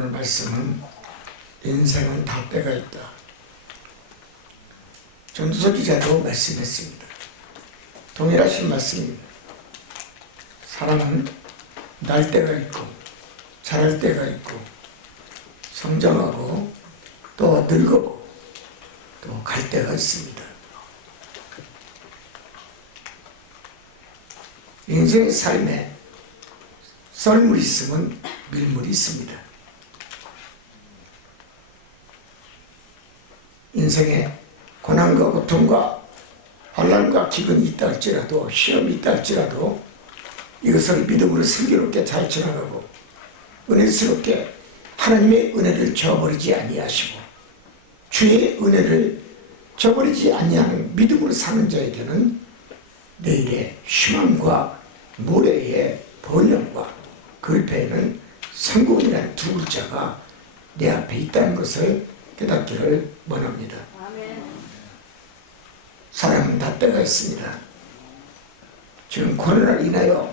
오늘 말씀은 인생은 다 때가 있다. 전도서 기자도 말씀했습니다. 동일하신 말씀입니다. 사람은 날 때가 있고 자랄 때가 있고 성장하고 또 늙고 또 갈 때가 있습니다. 인생의 삶에 썰물이 있으면 밀물이 있습니다. 인생에 고난과 고통과 환난과 기근이 있다 할지라도 시험이 있다 할지라도 이것을 믿음으로 슬기롭게 잘 지나가고 은혜스럽게 하나님의 은혜를 저버리지 아니하시고 주의 은혜를 저버리지 아니하는 믿음으로 사는 자에게는 내일의 희망과 모레의 번영과 그 옆에는 성공이라는 두 글자가 내 앞에 있다는 것을 깨닫기를 원합니다. 사람은 다 때가 있습니다. 지금 코로나로 인하여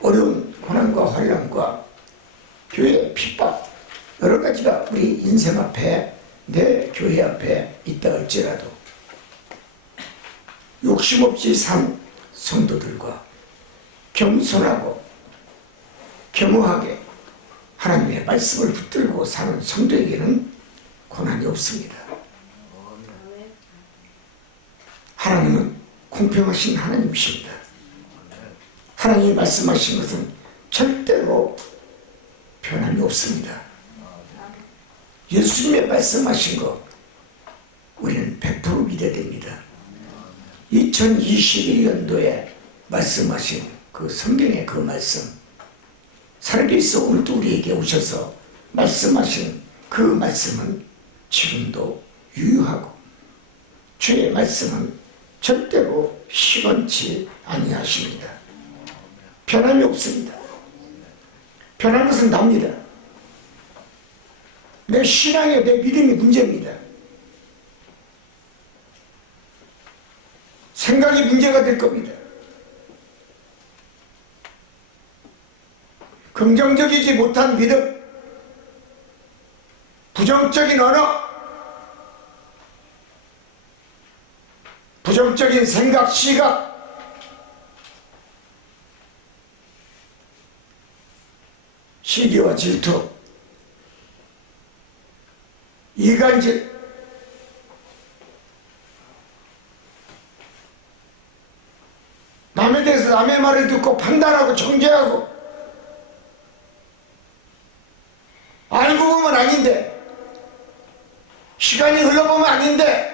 어려운 고난과 환난과 교회의 핍박 여러 가지가 우리 인생 앞에 내 교회 앞에 있다 할지라도 욕심 없이 산 성도들과 겸손하고 겸허하게 하나님의 말씀을 붙들고 사는 성도에게는 고난이 없습니다. 하나님은 공평하신 하나님이십니다. 하나님이 말씀하신 것은 절대로 변함이 없습니다. 예수님의 말씀하신 것 우리는 100% 믿어야 됩니다. 2021년도에 말씀하신 그 성경의 그 말씀 살아계셔 오늘도 우리에게 오셔서 말씀하신 그 말씀은 지금도 유효하고 주의 말씀은 절대로 시건치 아니하십니다. 변함이 없습니다. 변한 것은 납니다. 내 신앙에 내 믿음이 문제입니다. 생각이 문제가 될 겁니다. 긍정적이지 못한 믿음, 부정적인 언어, 부정적인 생각, 시각, 시기와 질투, 이간질, 남에 대해서 남의 말을 듣고 판단하고 정죄하고 알고 보면 아닌데 시간이 흘러보면 아닌데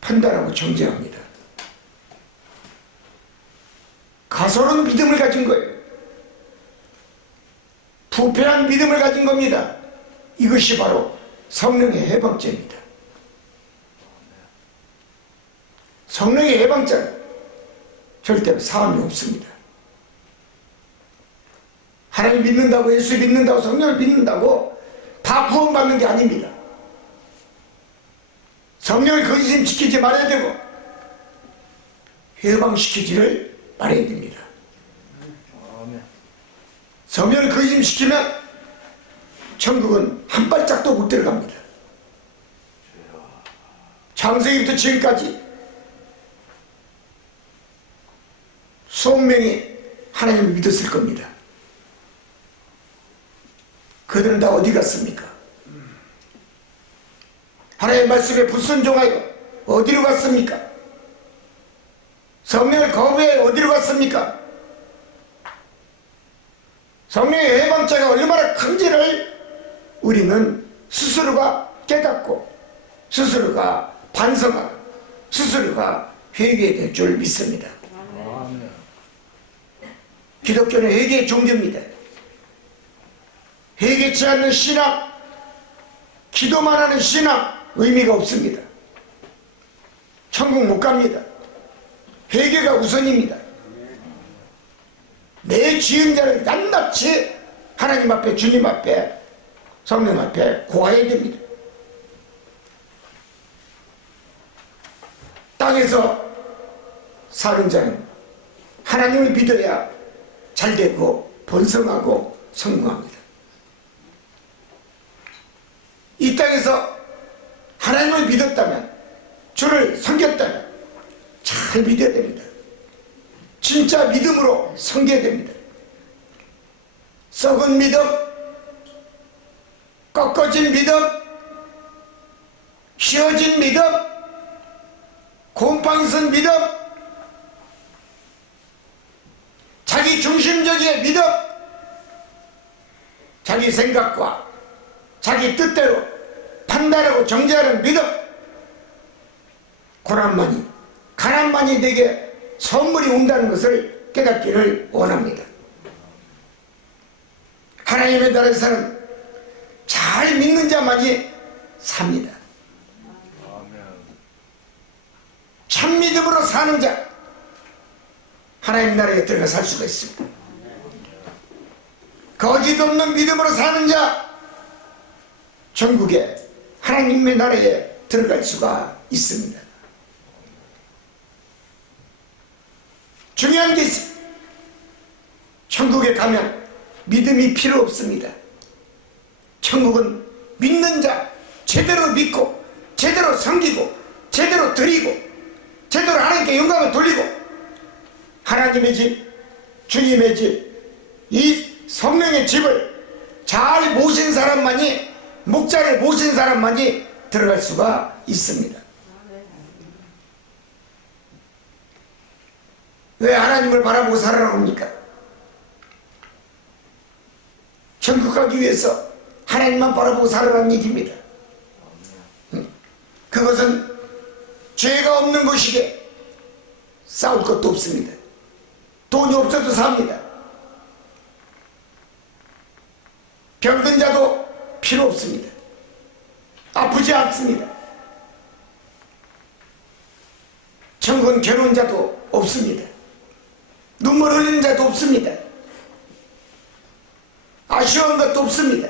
판단하고 정죄합니다. 가소로운 믿음을 가진 거예요. 부패한 믿음을 가진 겁니다. 이것이 바로 성령의 해방죄입니다. 성령의 해방죄는 절대로 사함이 없습니다. 하나님 믿는다고 예수 믿는다고 성령을 믿는다고 다 구원받는 게 아닙니다. 성령을 거짓시키지 말아야 되고 해방시키지를 말아야 됩니다. 성령을 거짓시키면 천국은 한 발짝도 못 들어갑니다. 창세기부터 지금까지 수억 명이 하나님을 믿었을 겁니다. 그들은 다 어디 갔습니까? 하나님의 말씀에 불순종하여 어디로 갔습니까? 성령을 거부해 어디로 갔습니까? 성령의 해방죄가 얼마나 큰지를 우리는 스스로가 깨닫고 스스로가 반성하고 스스로가 회개해야 될 줄 믿습니다. 기독교는 회개의 종교입니다. 회개치 않는 신앙, 기도만 하는 신앙 의미가 없습니다. 천국 못 갑니다. 회개가 우선입니다. 내 지은자를 낱낱이 하나님 앞에 주님 앞에 성령 앞에 고해야 됩니다. 땅에서 사는 자는 하나님을 믿어야 잘되고 번성하고 성공합니다. 이 땅에서 하나님을 믿었다면, 주를 섬겼다면 잘 믿어야 됩니다. 진짜 믿음으로 섬겨야 됩니다. 썩은 믿음, 꺾어진 믿음, 휘어진 믿음, 곰팡이 쓴 믿음, 자기 중심적인 믿음, 자기 생각과 자기 뜻대로 판단하고 정죄하는 믿음, 고난만이, 가난만이 내게 선물이 온다는 것을 깨닫기를 원합니다. 하나님의 나라에서는 잘 믿는 자만이 삽니다. 참 믿음으로 사는 자, 하나님 나라에 들어가 살 수가 있습니다. 거짓 없는 믿음으로 사는 자, 천국에 하나님의 나라에 들어갈 수가 있습니다. 중요한 게 있습니다. 천국에 가면 믿음이 필요 없습니다. 천국은 믿는 자, 제대로 믿고 제대로 섬기고 제대로 드리고 제대로 하나님께 영광을 돌리고 하나님의 집, 주님의 집, 이 성령의 집을 잘 모신 사람만이, 목자를 모신 사람만이 들어갈 수가 있습니다. 왜 하나님을 바라보고 살아라고 합니까? 천국 가기 위해서 하나님만 바라보고 살아라는 얘기입니다. 그것은 죄가 없는 곳이게 싸울 것도 없습니다. 돈이 없어도 삽니다. 병든 자도 필요 없습니다. 아프지 않습니다. 천국은 괴로운 자도 없습니다. 눈물 흘리는 자도 없습니다. 아쉬운 것도 없습니다.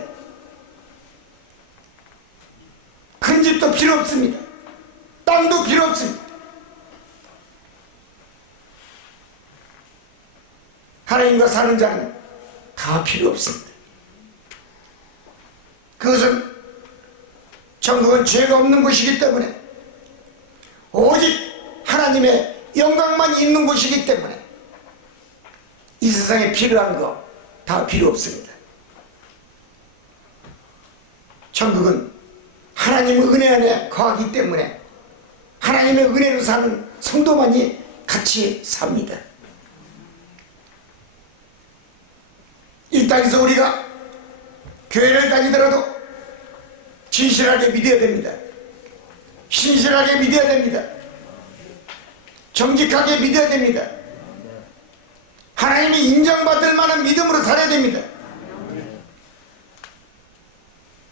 큰 집도 필요 없습니다. 땅도 필요 없습니다. 하나님과 사는 자는 다 필요 없습니다. 그것은 천국은 죄가 없는 곳이기 때문에, 오직 하나님의 영광만 있는 곳이기 때문에 이 세상에 필요한 거 다 필요 없습니다. 천국은 하나님의 은혜 안에 거하기 때문에 하나님의 은혜로 사는 성도만이 같이 삽니다. 이 땅에서 우리가 교회를 다니더라도 진실하게 믿어야 됩니다. 신실하게 믿어야 됩니다. 정직하게 믿어야 됩니다. 하나님이 인정받을 만한 믿음으로 살아야 됩니다.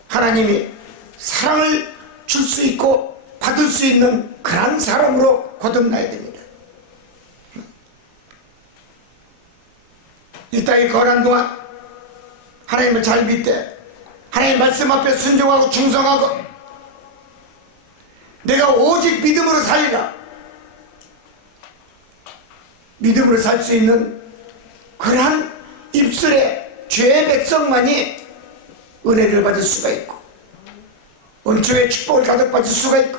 하나님이 사랑을 줄 수 있고 받을 수 있는 그런 사람으로 거듭나야 됩니다. 이 땅에 거하는 동안 하나님을 잘 믿되 하나님 말씀 앞에 순종하고 충성하고 내가 오직 믿음으로 살리라, 믿음으로 살 수 있는 그러한 입술의 죄의 백성만이 은혜를 받을 수가 있고 은총의 축복을 가득 받을 수가 있고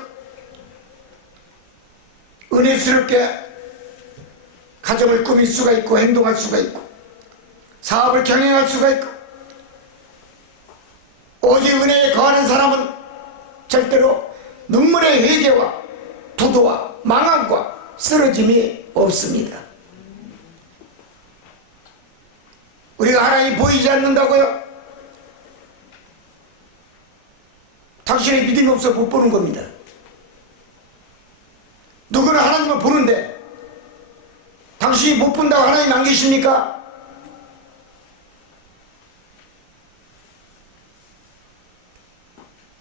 은혜스럽게 가정을 꾸밀 수가 있고 행동할 수가 있고 사업을 경영할 수가 있고, 오직 은혜에 거하는 사람은 절대로 눈물의 회개와 부도와 망함과 쓰러짐이 없습니다. 우리가 하나님이 보이지 않는다고요? 당신의 믿음이 없어 못 보는 겁니다. 누구나 하나님을 보는데 당신이 못 본다고 하나님 안 계십니까?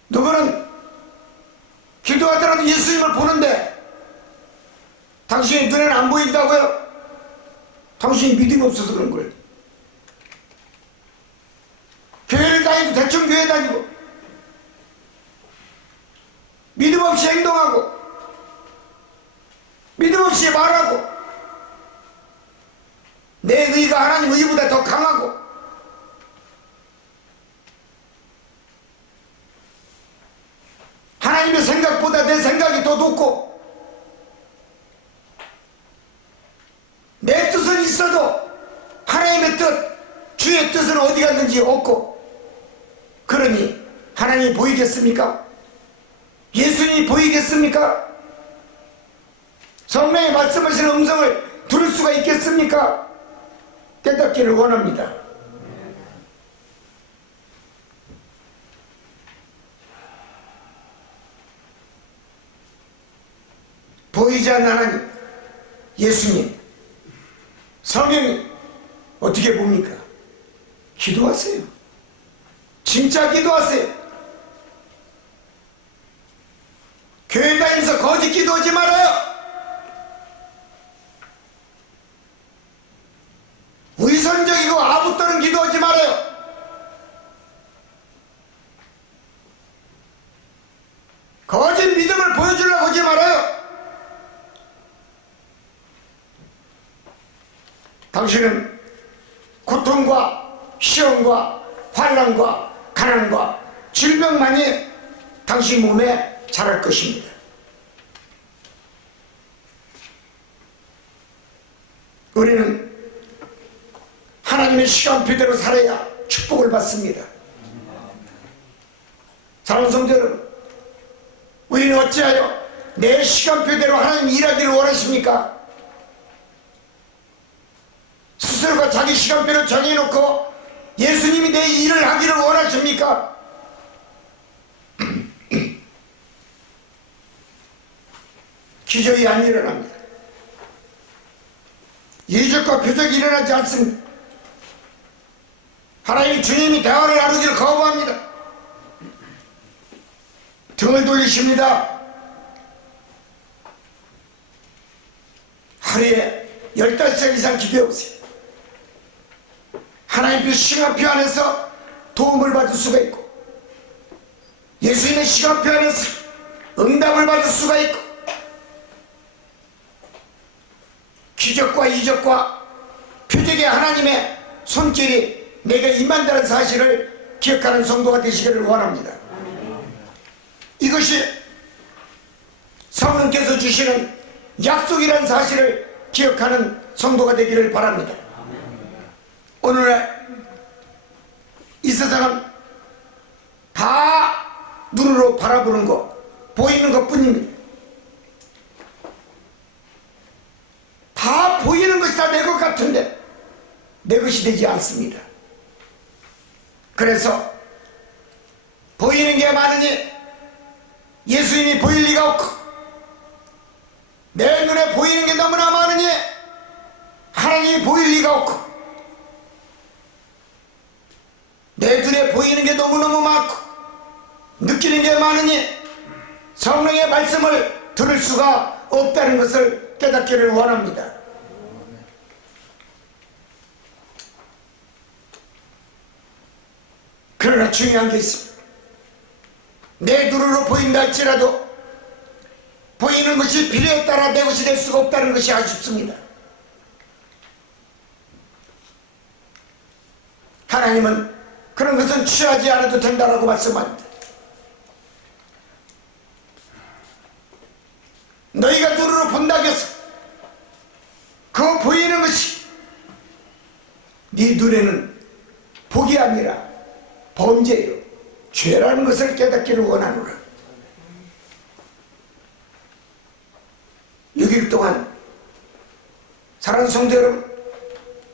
누구는 기도하더라도 예수님을 보는데 당신의 눈에는 안 보인다고요? 당신이 믿음이 없어서 그런 거예요. 교회를 다니도 대충 교회 다니고 믿음 없이 행동하고 믿음 없이 말하고 내 의가 하나님 의보다 더 강하고 하나님의 생각보다 내 생각이 더 높고 내 뜻은 있어도 하나님의 뜻, 주의 뜻은 어디 갔는지 없고 그러니 하나님이 보이겠습니까? 예수님이 보이겠습니까? 성령의 말씀하시는 음성을 들을 수가 있겠습니까? 깨닫기를 원합니다. 보이지 않는 하나님, 예수님, 성령님 어떻게 봅니까? 기도하세요. 진짜 기도하세요. 교회 다니면서 거짓 기도하지 말아요. 위선적이고 아부 떠는 기도하지 말아요. 거짓 믿음을 보여주려고 하지 말아요. 당신은 고통과 시험과 환난과 가난과 질병만이 당신 몸에 자랄 것입니다. 우리는 하나님의 시간표대로 살아야 축복을 받습니다. 사랑하는 성도 여러분, 우리는 어찌하여 내 시간표대로 하나님 일하기를 원하십니까? 스스로가 자기 시간표를 정해놓고 예수님이 내 일을 하기를 원하십니까? 기적이 안 일어납니다. 이적과 표적이 일어나지 않습니다. 하나님이 주님이 대화를 나누기를 거부합니다. 등을 돌리십니다. 하루에 15시간 이상 기도해보세요. 하나님표 시간표 안에서 도움을 받을 수가 있고 예수님의 시간표 안에서 응답을 받을 수가 있고 기적과 이적과 표적의 하나님의 손길이 내게 임한다는 사실을 기억하는 성도가 되시기를 원합니다. 이것이 성령께서 주시는 약속이라는 사실을 기억하는 성도가 되기를 바랍니다. 오늘날 이 세상은 다 눈으로 바라보는 것, 보이는 것 뿐입니다. 다 보이는 것이 다 내 것 같은데 내 것이 되지 않습니다. 그래서 보이는 게 많으니 예수님이 보일 리가 없고 내 눈에 보이는 게 너무나 많으니 하나님이 보일 리가 없고 내 눈에 보이는 게 너무너무 많고 느끼는 게 많으니 성령의 말씀을 들을 수가 없다는 것을 깨닫기를 원합니다. 그러나 중요한 게 있습니다. 내 눈으로 보인다 할지라도 보이는 것이 필요에 따라 내 것이 될 수가 없다는 것이 아쉽습니다. 하나님은 그런 것은 취하지 않아도 된다라고 말씀합니다. 너희가 눈으로 본다고 해서 그 보이는 것이 네 눈에는 복이 아니라 범죄요 죄라는 것을 깨닫기를 원하노라. 6일 동안 사랑하는 성도 여러분,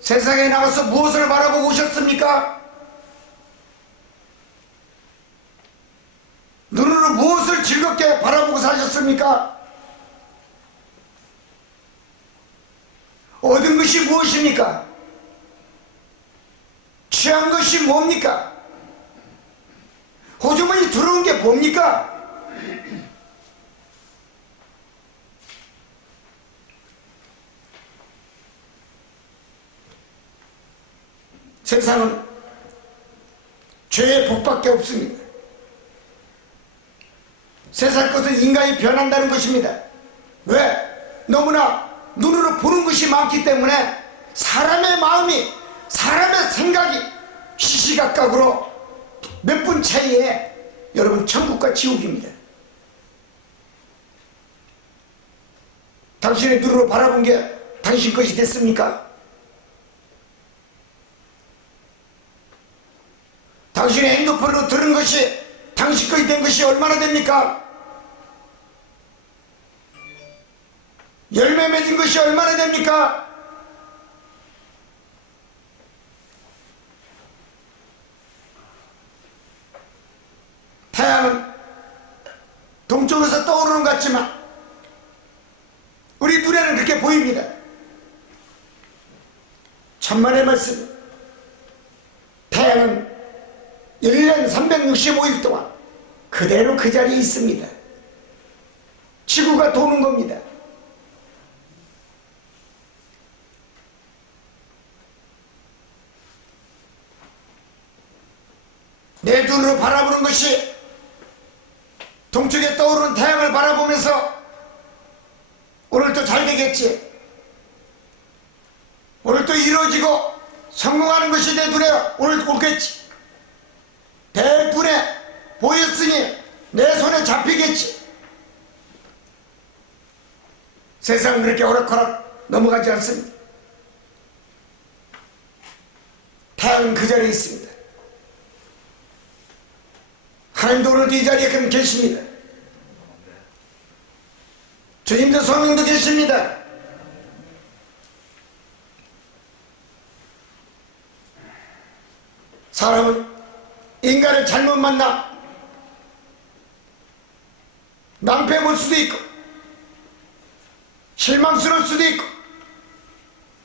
세상에 나와서 무엇을 바라보고 오셨습니까? 눈으로 무엇을 즐겁게 바라보고 사셨습니까? 얻은 것이 무엇입니까? 취한 것이 뭡니까? 호주머니 들어온 게 뭡니까? 세상은 죄의 복밖에 없습니다. 세상 것은 인간이 변한다는 것입니다. 왜? 너무나 눈으로 보는 것이 많기 때문에 사람의 마음이, 사람의 생각이 시시각각으로 몇 분 차이에 여러분 천국과 지옥입니다. 당신의 눈으로 바라본 게 당신 것이 됐습니까? 당신의 핸드폰으로 들은 것이 당신 것이 된 것이 얼마나 됩니까? 열매 맺은 것이 얼마나 됩니까? 태양은 동쪽에서 떠오르는 것 같지만 우리 눈에는 그렇게 보입니다. 천만의 말씀, 태양은 1년 365일 동안 그대로 그 자리에 있습니다. 지구가 도는 겁니다. 내 눈으로 바라보는 것이 동쪽에 떠오르는 태양을 바라보면서 오늘 또 잘 되겠지, 오늘 또 이루어지고 성공하는 것이 내 눈에 오늘 오겠지, 대분에 보였으니 내 손에 잡히겠지. 세상은 그렇게 오락가락 넘어가지 않습니다. 태양은 그 자리에 있습니다. 하나님도 오늘도 이 자리에 계십니다. 주님도 성령도 계십니다. 사람은 인간을 잘못 만나 낭패 볼 수도 있고 실망스러울 수도 있고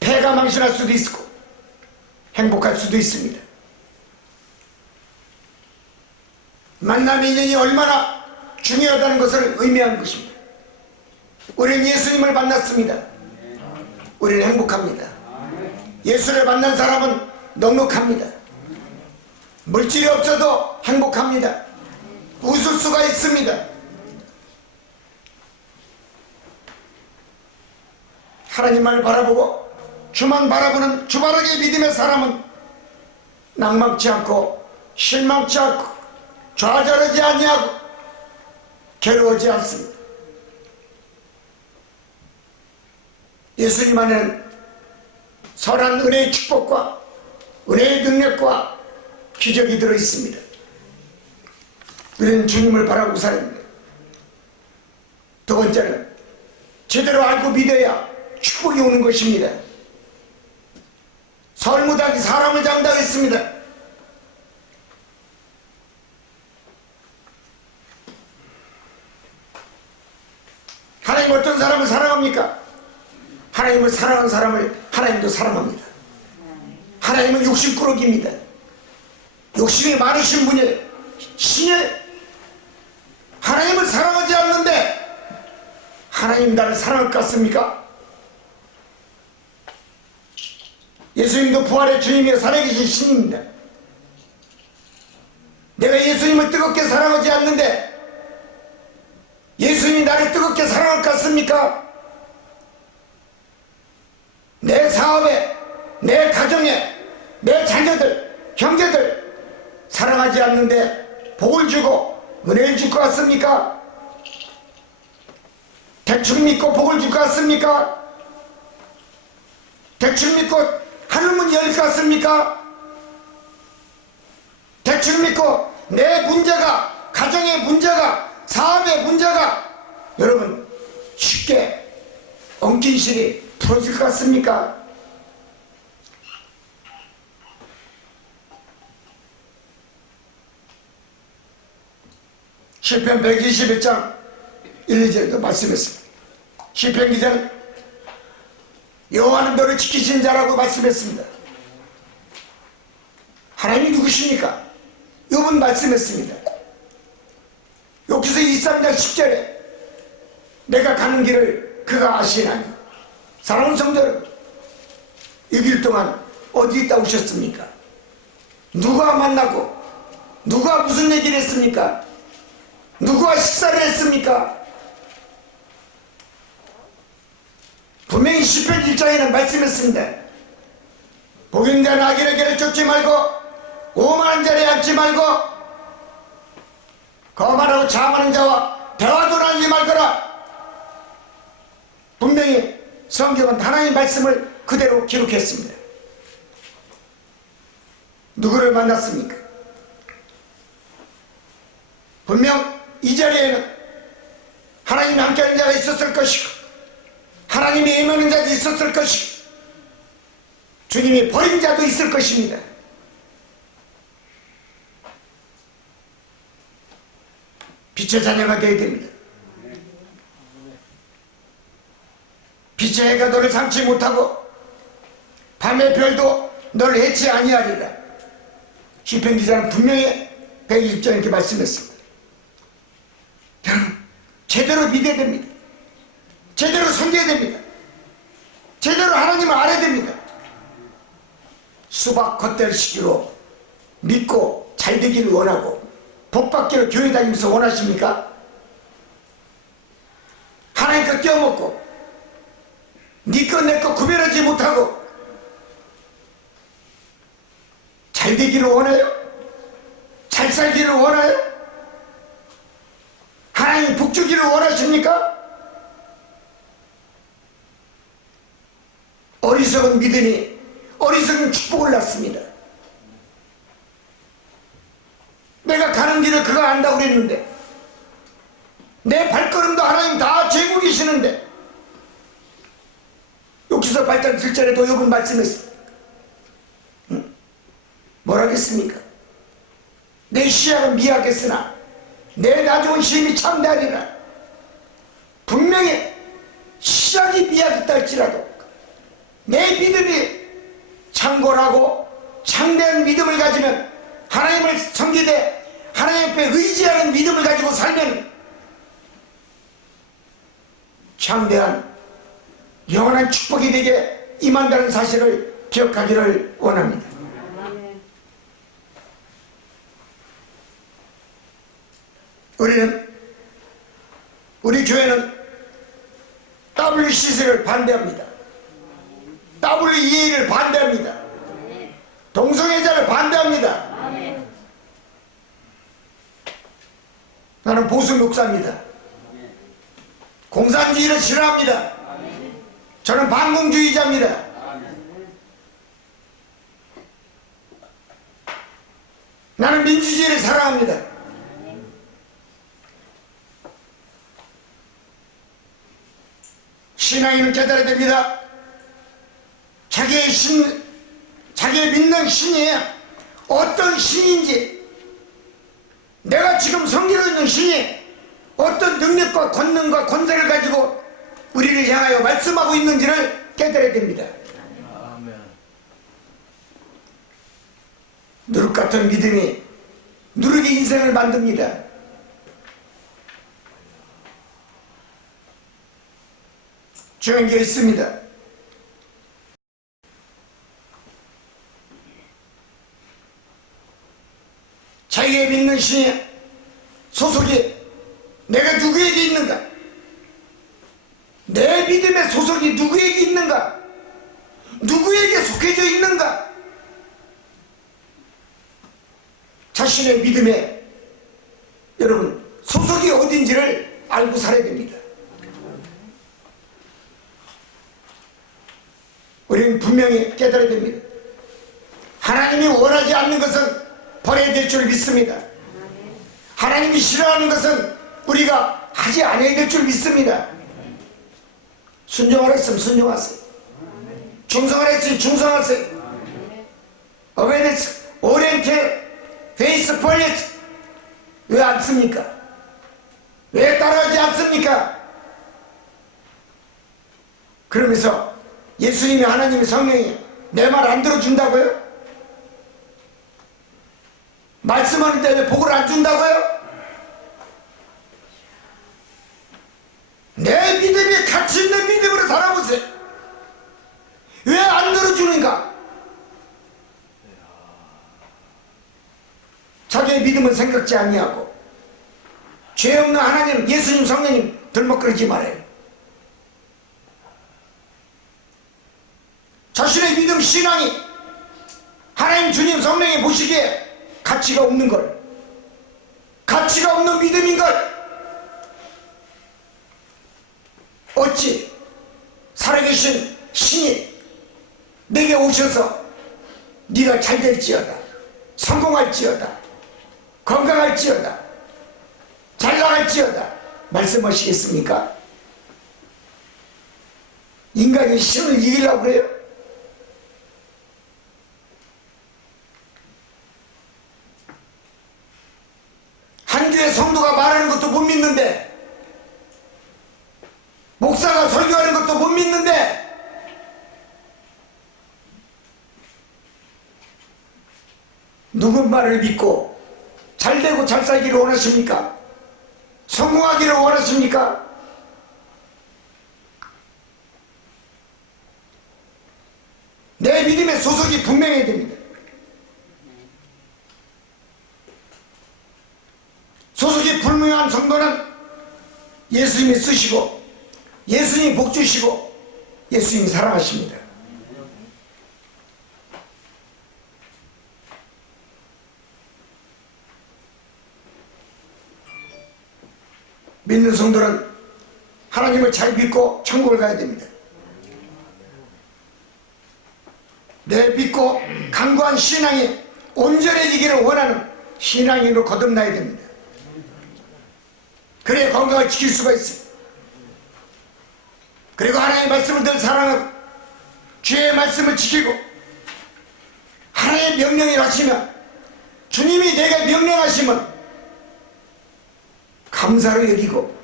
패가 망신할 수도 있고 행복할 수도 있습니다. 만남의 인연이 얼마나 중요하다는 것을 의미하는 것입니다. 우리는 예수님을 만났습니다. 우리는 행복합니다. 예수를 만난 사람은 넉넉합니다. 물질이 없어도 행복합니다. 웃을 수가 있습니다. 하나님만을 바라보고 주만 바라보는 주바라기의 믿음의 사람은 낭망치 않고 실망치 않고 좌절하지 아니하고 괴로워하지 않습니다. 예수님 안에는 선한 은혜의 축복과 은혜의 능력과 기적이 들어있습니다. 우리는 주님을 바라보고 살아갑니다. 두 번째는 제대로 알고 믿어야 축복이 오는 것입니다. 설무당이 사람을 장담했습니다. 하나님 어떤 사람을 사랑합니까? 하나님을 사랑하는 사람을 하나님도 사랑합니다. 하나님은 욕심꾸러기입니다. 욕심이 많으신 분이에요. 신이에요. 하나님을 사랑하지 않는데 하나님 나를 사랑할 것 같습니까? 예수님도 부활의 주님이여 살아계신 신입니다. 내가 예수님을 뜨겁게 사랑하지 않는데 예수님이 나를 뜨겁게 사랑할 것 같습니까? 내 사업에, 내 가정에, 내 자녀들, 형제들 사랑하지 않는데 복을 주고 은혜를 줄 것 같습니까? 대충 믿고 복을 줄 것 같습니까? 대충 믿고 하늘문 열릴 것 같습니까? 대충 믿고 내 문제가, 가정의 문제가, 사업의 문제가 여러분 쉽게 엉킨 실이 풀어질 것 같습니까? 시편 121장 1, 2절에도 말씀했습니다. 시편 기자는 여호와는 너를 지키신 자라고 말씀했습니다. 하나님이 누구십니까? 욥은 말씀했습니다. 여기서 23장 10절에 내가 가는 길을 그가 아시나니. 사랑하는 성도 여러분, 이 길 동안 어디 있다 오셨습니까? 누가 만나고 누가 무슨 얘기를 했습니까? 누구와 식사를 했습니까? 분명히 시편 1장에는 말씀했습니다. 복임된 아기를 쫓지 말고 오만한 자리에 앉지 말고 거만하고 자만한 자와 대화도 나누지 말거라. 분명히 성경은 하나님의 말씀을 그대로 기록했습니다. 누구를 만났습니까? 분명 이 자리에는 하나님이 함께하는 자가 있었을 것이고 하나님이 임하는 자도 있었을 것이고 주님이 버린 자도 있을 것입니다. 빛의 자녀가 되어야 됩니다. 빛의 해가 너를 삼지 못하고 밤의 별도 너를 해치 아니하리라. 시편 기자는 분명히 120장 이렇게 말씀했습니다. 제대로 믿어야 됩니다. 제대로 섬겨야 됩니다. 제대로 하나님을 알아야 됩니다. 수박 겉들시기로 믿고 잘 되기를 원하고 복받기로 교회 다니면서 원하십니까? 하나님 것 떼어먹고 네 것 내 것 구별하지 못하고 잘 되기를 원해요? 잘 살기를 원해요? 하나님 복주기를 원하십니까? 어리석은 믿음이 어리석은 축복을 낳습니다. 내가 가는 길을 그가 안다고 그랬는데 내 발걸음도 하나님 다 재고 계시는데 욕기서 8장 7절에도 욥은 말씀했습니다. 뭐라겠습니까? 내 시약은 미약했으나 내 나중은 힘이 참다리라. 분명히 시약이 미약했다 할지라도 내 믿음이 창고라고 창대한 믿음을 가지면 하나님을 섬기되 하나님 앞에 의지하는 믿음을 가지고 살면 창대한 영원한 축복이 되게 임한다는 사실을 기억하기를 원합니다. 우리 교회는 WCC를 반대합니다. WEA를 반대합니다. 동성애자를 반대합니다. 나는 보수 목사입니다. 공산주의를 싫어합니다. 저는 반공주의자입니다. 나는 민주주의를 사랑합니다. 신앙인은 깨달아야 됩니다. 자기의 믿는 신이 어떤 신인지, 내가 지금 섬기고 있는 신이 어떤 능력과 권능과 권세를 가지고 우리를 향하여 말씀하고 있는지를 깨달아야 됩니다. 누룩 같은 믿음이 누룩의 인생을 만듭니다. 중요한 게 있습니다. 자기가 믿는 신의 소속이 내가 누구에게 있는가? 내 믿음의 소속이 누구에게 있는가? 누구에게 속해져 있는가? 자신의 믿음에 여러분 소속이 어딘지를 알고 살아야 됩니다. 우리는 분명히 깨달아야 됩니다. 하나님이 원하지 않는 것은 버려야 될 줄 믿습니다. 하나님이 싫어하는 것은 우리가 하지 않아야 될 줄 믿습니다. 순종하라 했으면 순종하세요. 충성하라 했으면 충성하세요. 오베데스, 오렌테, 페이스 폴리스 왜 안 씁니까? 왜 따라하지 않습니까? 그러면서 예수님이 하나님이 성령이 내 말 안 들어준다고요? 말씀하는데 왜 복을 안 준다고요? 내 믿음이 가치 있는 믿음으로 살아보세요. 왜 안 들어주는가? 자기의 믿음은 생각지 아니하고 죄 없는 하나님, 예수님, 성령님 들먹거리지 말아요. 자신의 믿음, 신앙이 세상에 보시기에 가치가 없는 걸, 가치가 없는 믿음인 걸 어찌 살아계신 신이 내게 오셔서 네가 잘될지어다, 성공할지어다, 건강할지어다, 잘나갈지어다 말씀하시겠습니까? 인간이 신을 이기려고 그래요? 한 교회 성도가 말하는 것도 못 믿는데, 목사가 설교하는 것도 못 믿는데, 누구 말을 믿고 잘되고 잘 살기를 원하십니까? 성공하기를 원하십니까? 내 믿음의 소속이 분명해야 됩니다. 소속이 불명한 성도는 예수님이 쓰시고, 예수님이 복 주시고, 예수님이 사랑하십니다. 믿는 성도는 하나님을 잘 믿고 천국을 가야 됩니다. 내 믿고 강구한 신앙이 온전해지기를 원하는 신앙인으로 거듭나야 됩니다. 그래야 건강을 지킬 수가 있어요. 그리고 하나님의 말씀을 늘 사랑하고 주의 말씀을 지키고 하나님의 명령을 하시면, 주님이 내게 명령하시면 감사를 여기고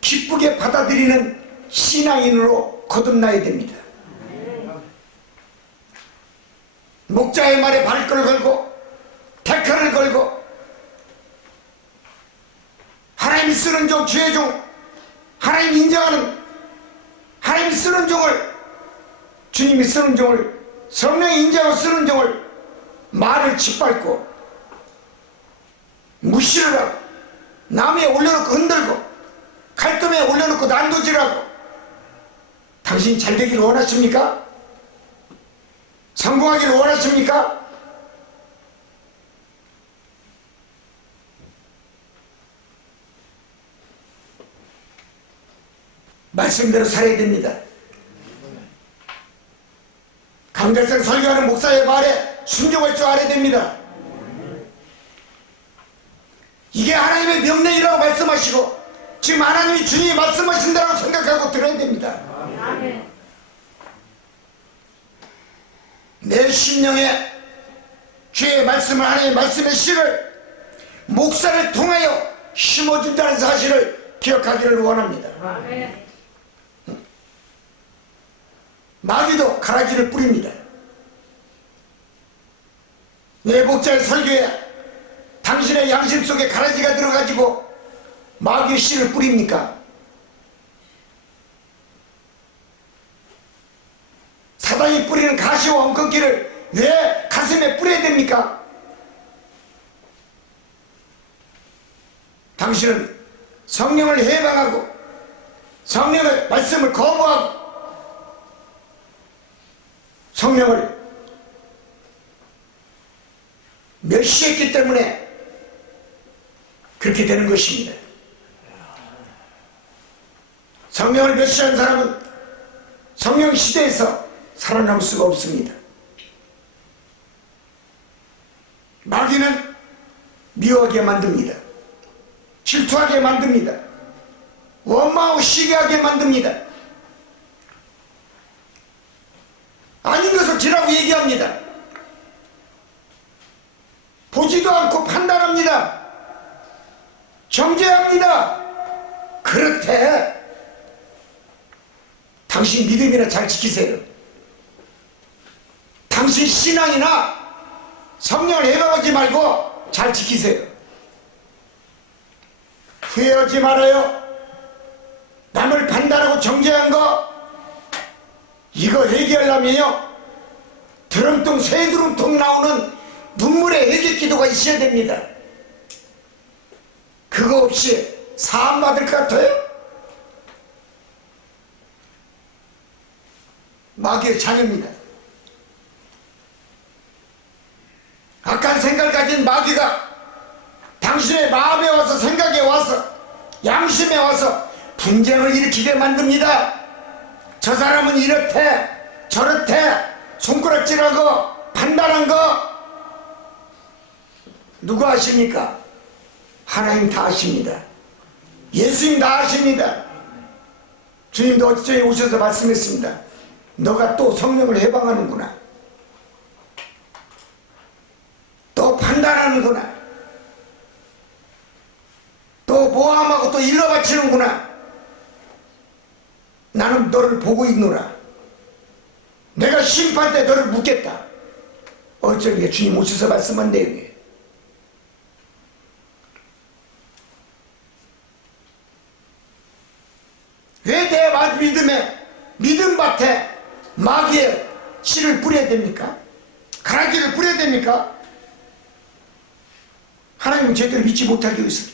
기쁘게 받아들이는 신앙인으로 거듭나야 됩니다. 목자의 말에 발걸을 걸고 태클을 걸고 하나님이 쓰는 종, 주의 종, 하나님이 인정하는, 하나님이 쓰는 종을, 주님이 쓰는 종을, 성령이 인정하고 쓰는 종을 말을 짓밟고 무시를 하고 남 위에 올려놓고 흔들고 칼등에 올려놓고 난도질하고, 당신이 잘되기를 원하십니까? 성공하기를 원하십니까? 말씀대로 살아야 됩니다. 강대상 설교하는 목사의 말에 순종할 줄 알아야 됩니다. 이게 하나님의 명령이라고 말씀하시고 지금 하나님이 주님이 말씀하신다고 생각하고 들어야 됩니다. 내 심령에 주의 말씀을, 하나님의 말씀의 씨를 목사를 통하여 심어준다는 사실을 기억하기를 원합니다. 마귀도 가라지를 뿌립니다. 내 목자의 설교에 당신의 양심 속에 가라지가 들어가지고 마귀의 씨를 뿌립니까? 사단이 뿌리는 가시와 엉겅퀴를 왜 가슴에 뿌려야 됩니까? 당신은 성령을 해방하고 성령의 말씀을 거부하고 성령을 멸시했기 때문에 그렇게 되는 것입니다. 성령을 멸시한 사람은 성령 시대에서 살아남을 수가 없습니다. 마귀는 미워하게 만듭니다. 질투하게 만듭니다. 원망하고 시기하게 만듭니다. 아닌 것을 지라고 얘기합니다. 보지도 않고 판단합니다. 정죄합니다. 그렇대. 당신 믿음이나 잘 지키세요. 당신 신앙이나 성령을 해방하지 말고 잘 지키세요. 후회하지 말아요. 남을 판단하고 정죄한 거 이거 해결하면요 드럼통 쇠드럼통 나오는 눈물의 회개 기도가 있어야 됩니다. 그거 없이 사함 받을 것 같아요? 마귀의 자녀입니다. 악한 가진 마귀가 당신의 마음에 와서, 생각에 와서, 양심에 와서 분쟁을 일으키게 만듭니다. 저 사람은 이렇대 저렇대 손가락질하고 판단한 거 누가 아십니까? 하나님 다 아십니다. 예수님 다 아십니다. 주님도 어제 오셔서 말씀했습니다. 너가 또 성령을 해방하는구나, 또 판단하는구나, 또 모함하고 또 일러 바치는구나. 나는 너를 보고 있노라. 내가 심판 때 너를 묻겠다. 어쩌게 주님 오셔서 말씀한 내용이에요. 왜 내 믿음밭에 마귀의 씨를 뿌려야 됩니까? 가라지를 뿌려야 됩니까? 하나님을 제대로 믿지 못하기 위해서,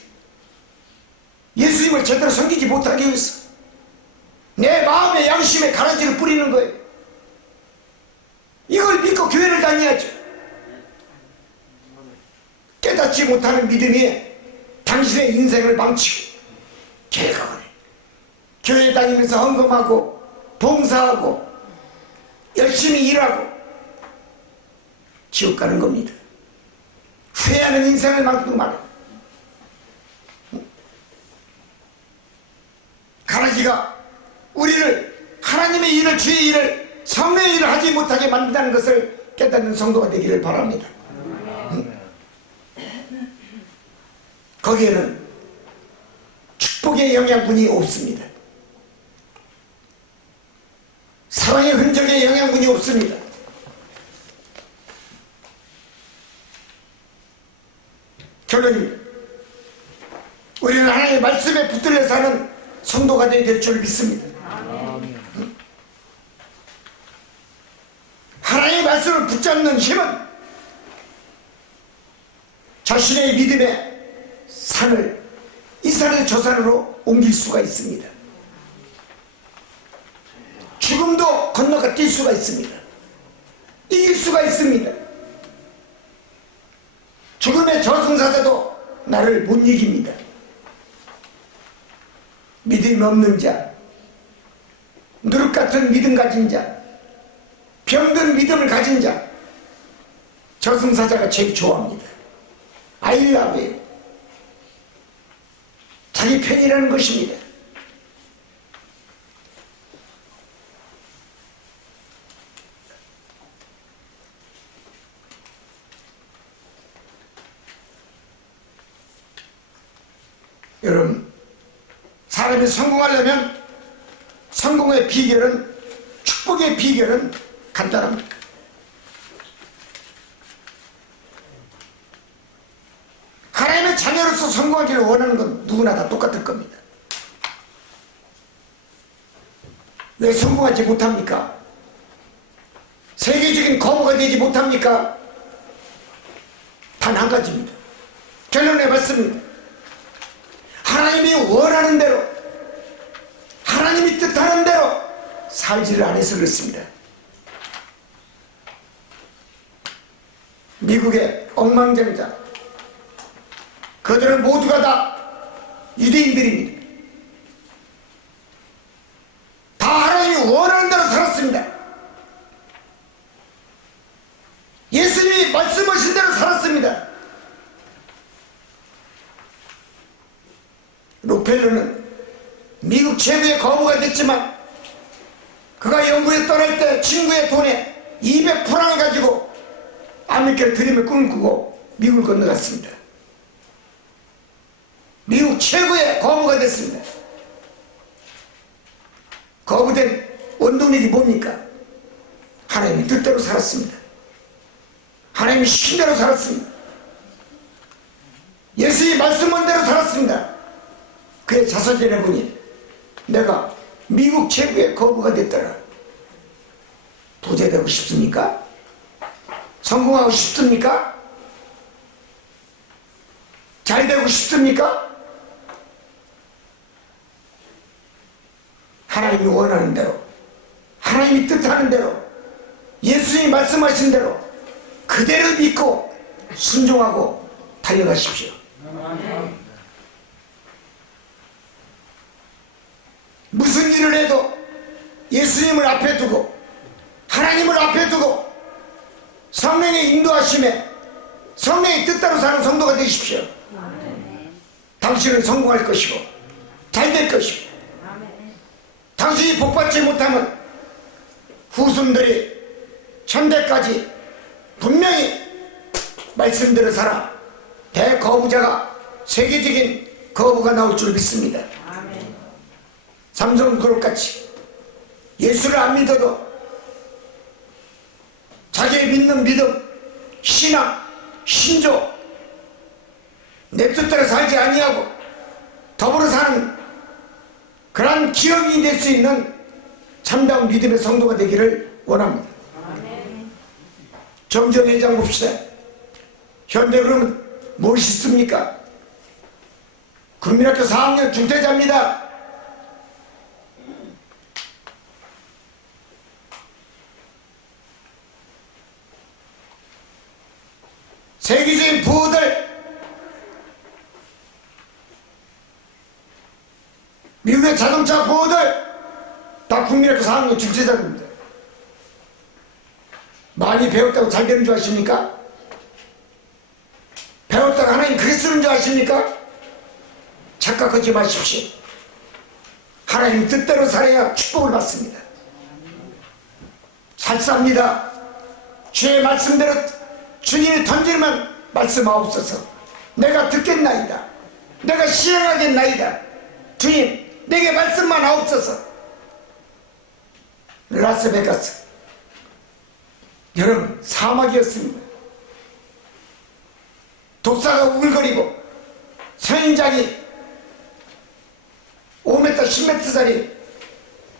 예수님을 제대로 섬기지 못하기 위해서 내 마음의 양심에 가라지를 뿌리는 거예요. 이걸 믿고 교회를 다녀야죠. 깨닫지 못하는 믿음이 당신의 인생을 망치고 개각을 교회 다니면서 헌금하고 봉사하고 열심히 일하고 지옥 가는 겁니다. 후회하는 인생을 만들고 말아요. 가라지가 우리를 하나님의 일을, 주의 일을, 성령의 일을 하지 못하게 만든다는 것을 깨닫는 성도가 되기를 바랍니다. 거기에는 축복의 영양분이 없습니다. 사랑의 흔적의 영양분이 없습니다. 결론입니다. 우리는 하나님의 말씀에 붙들려 사는 성도가 되어야 될 줄 믿습니다. 하나님의 말씀을 붙잡는 힘은 자신의 믿음의 산을 이 산에서 저 산으로 옮길 수가 있습니다. 죽음도 건너가 뛸 수가 있습니다. 이길 수가 있습니다. 죽음의 저승사자도 나를 못 이깁니다. 믿음이 없는 자, 누룩 같은 믿음 가진 자, 병든 믿음을 가진 자, 저승사자가 제일 좋아합니다. 아이라브예요. 자기 편이라는 것입니다. 여러분, 사람이 성공하려면 성공의 비결은, 축복의 비결은 간단합니다. 하나님의 자녀로서 성공하기를 원하는 건 누구나 다 똑같을 겁니다. 왜 성공하지 못합니까? 세계적인 거부가 되지 못합니까? 단 한 가지입니다. 결론에 맞습니다. 하나님이 원하는 대로, 하나님이 뜻하는 대로 살지를 안 해서 그렇습니다. 미국의 억만장자, 그들은 모두가 다 유대인들입니다. 다 하나님이 원하는 대로 살았습니다. 예수님이 말씀하신 대로 살았습니다. 록펠러는 미국 최고의 거부가 됐지만 그가 영국에 떠날 때 친구의 돈에 200프랑을 가지고 아메리카를 드림을 꿈꾸고 미국을 건너갔습니다. 미국 최고의 거부가 됐습니다. 거부된 원동력이 뭡니까? 하나님의 뜻대로 살았습니다. 하나님이 시킨 대로 살았습니다. 예수의 말씀한 대로 살았습니다. 그의 자서전에 보니 내가 미국 최고의 거부가 됐더라. 부자 되고 싶습니까? 성공하고 싶습니까? 잘 되고 싶습니까? 하나님이 원하는 대로, 하나님이 뜻하는 대로, 예수님이 말씀하신 대로 그대로 믿고 순종하고 달려가십시오. 무슨 일을 해도 예수님을 앞에 두고 하나님을 앞에 두고 성령의 인도하심에 성령의 뜻대로 사는 성도가 되십시오. 당신은 성공할 것이고 잘 될 것이고, 당신이 복받지 못하면 후손들이 현대까지 분명히 말씀대로 살아 대거부자가 세계적인 거부가 나올 줄 믿습니다. 삼성그룹같이 예수를 안 믿어도 자기의 믿는 믿음, 신앙, 신조, 내 뜻대로 살지 아니하고 더불어 사는 그러한 기업이 될 수 있는 참다운 믿음의 성도가 되기를 원합니다. 정전회장 봅시다. 현대 그러면 무엇이 있습니까? 국민학교 4학년 중퇴자입니다. 세계적인 부호들, 미국의 자동차 부호들 다 국민학교 4학년 중퇴자입니다. 많이 배웠다고 잘 되는 줄 아십니까? 배웠다고 하나님 그게 쓰는 줄 아십니까? 착각하지 마십시오. 하나님 뜻대로 살아야 축복을 받습니다. 잘 삽니다. 주의 말씀대로 주님이 던지면 말씀하옵소서. 내가 듣겠나이다. 내가 시행하겠나이다. 주님 내게 말씀만 하옵소서. 라스베가스 여러분 사막이었습니다. 독사가 우글거리고 선인장이 5m 10m짜리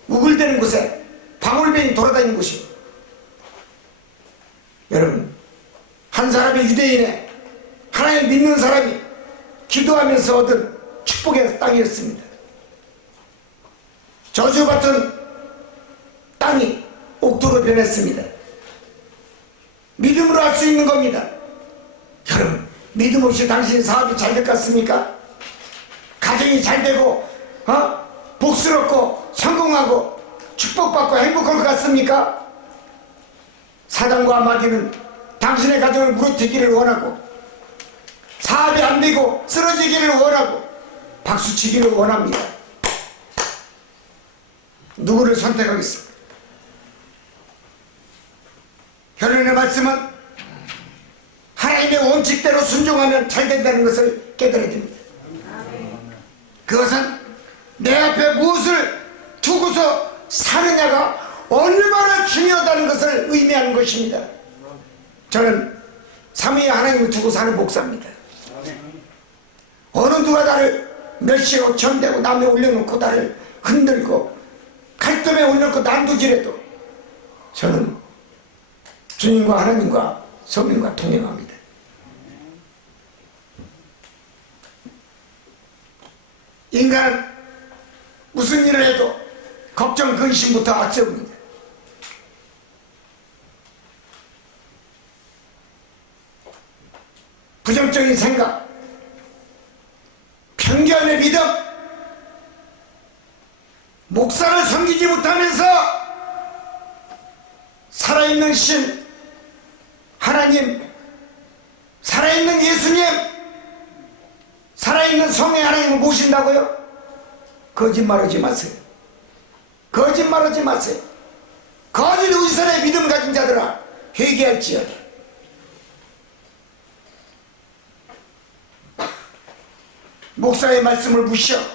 우글대는 곳에 방울뱀이 돌아다니는 곳이에요. 여러분 한 사람이 유대인의 하나님 믿는 사람이 기도하면서 얻은 축복의 땅이었습니다. 저주받은 땅이 옥토로 변했습니다. 믿음으로 할 수 있는 겁니다. 여러분 믿음 없이 당신 사업이 잘 될 것 같습니까? 가정이 잘 되고 복스럽고 성공하고 축복받고 행복할 것 같습니까? 사단과 마귀는 당신의 가정을 무너뜨리기를 원하고 사업이 안 되고 쓰러지기를 원하고 박수치기를 원합니다. 누구를 선택하겠습니까? 결론의 말씀은 하나님의 원칙대로 순종하면 잘 된다는 것을 깨달아야 됩니다. 그것은 내 앞에 무엇을 두고서 사느냐가 얼마나 중요하다는 것을 의미하는 것입니다. 저는 삼위의 하나님을 두고 사는 목사입니다. 어느 누가 나를 멸시하고 견대고 남에 올려놓고 나를 흔들고 칼덤에 올려놓고 난도질해도 저는 주님과 하나님과 성령과 동행합니다. 인간은 무슨 일을 해도 걱정, 근심부터 앞세웁니다. 부정적인 생각, 편견의 믿음, 목사를 섬기지 못하면서 살아있는 신, 하나님, 살아있는 예수님, 살아있는 성의 하나님을 모신다고요? 거짓말하지 마세요. 거짓말하지 마세요. 거짓 의선의 믿음 가진 자들아 회개할지어다. 목사의 말씀을 무시하고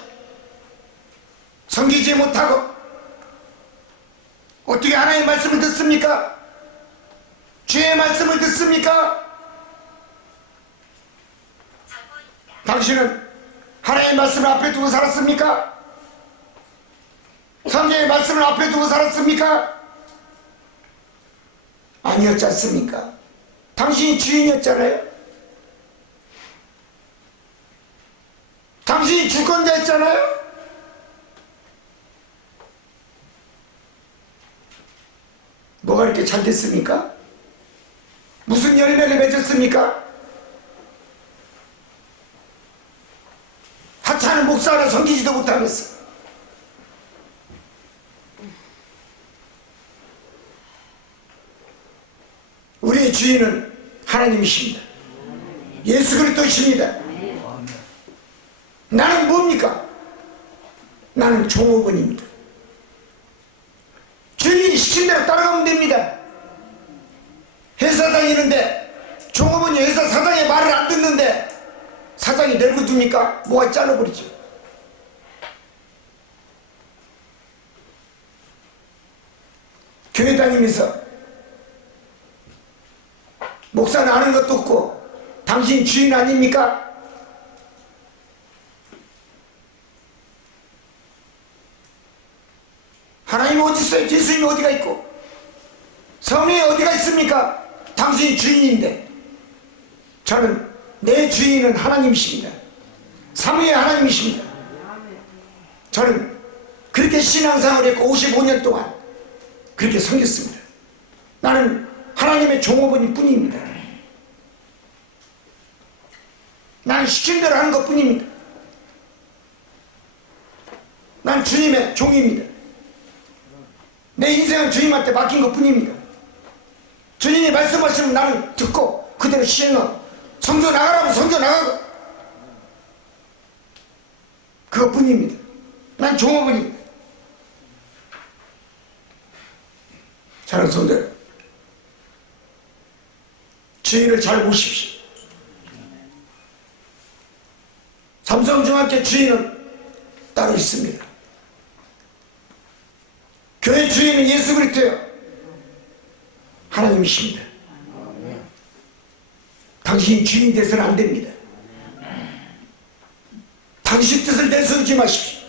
섬기지 못하고 어떻게 하나님의 말씀을 듣습니까? 주의 말씀을 듣습니까? 당신은 하나님의 말씀을 앞에 두고 살았습니까? 성경의 말씀을 앞에 두고 살았습니까? 아니었지 않습니까? 당신이 주인이었잖아요. 당신이 주권자였잖아요. 뭐가 이렇게 잘 됐습니까? 무슨 열매를 맺었습니까? 목사를 섬기지도 못하면서 우리의 주인은 하나님이십니다. 예수 그리스도이십니다. 나는 뭡니까? 나는 종업원입니다. 주인이 시킨 대로 따라가면 됩니다. 회사 다니는데 종업원이 회사 사장의 말을 안 듣는데 사장이 내버려둡니까? 뭐가 잘라버리죠. 교회 다니면서 목사는 아는 것도 없고 당신 주인 아닙니까? 하나님 어디 있어요? 예수님이 어디가 있고 성령이 어디가 있습니까? 당신이 주인인데. 저는 내 주인은 하나님이십니다. 삼위의 하나님이십니다. 저는 그렇게 신앙생활을 했고 55년 동안 그렇게 섬겼습니다. 나는 하나님의 종업원일 뿐입니다. 난 시킨 대로 하는 것 뿐입니다. 난 주님의 종입니다. 내 인생은 주님한테 맡긴 것 뿐입니다. 주님이 말씀하시면 나는 듣고 그대로 시행하고 성교 나가라고 성교 나가고 그것뿐입니다. 난 종업원입니다. 사랑하는 성도들, 주인을 잘 보십시오. 삼성중학교 주인은 따로 있습니다. 교회 주인은 예수 그리스도예요. 하나님이십니다. 당신이 주인이 돼서는 안 됩니다. 당신 뜻을 내세우지 마십시오.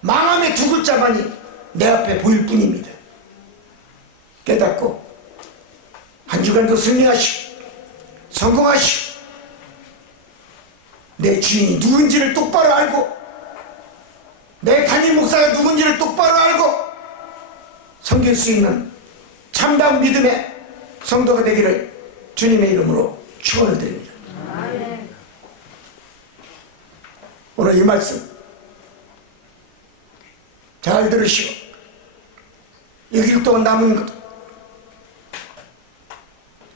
망함의 두 글자만이 내 앞에 보일 뿐입니다. 깨닫고 한 주간도 승리하시고 성공하시고 내 주인이 누군지를 똑바로 알고 내 담임 목사가 누군지를 똑바로 알고 섬길 수 있는 참다운 믿음의 성도가 되기를 주님의 이름으로 축원을 드립니다. 오늘 이 말씀 잘 들으시고 6일 동안 남은 것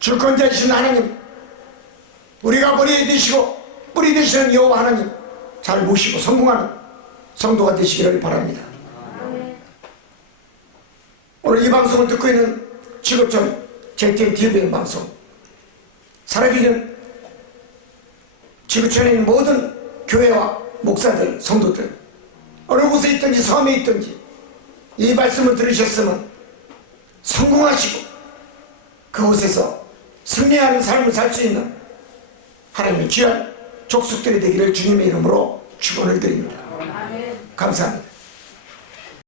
주권자이신 하나님, 우리가 머리 되시고 뿌리 되시는 여호와 하나님 잘 모시고 성공하는 성도가 되시기를 바랍니다. 오늘 이 방송을 듣고 있는 지구촌 JTN 방송, 살아계신 지구촌에 있는 모든 교회와 목사들, 성도들, 어느 곳에 있든지 섬에 있든지 이 말씀을 들으셨으면 성공하시고 그곳에서 승리하는 삶을 살 수 있는 하나님의 귀한 족속들이 되기를 주님의 이름으로 축원을 드립니다. 감사합니다.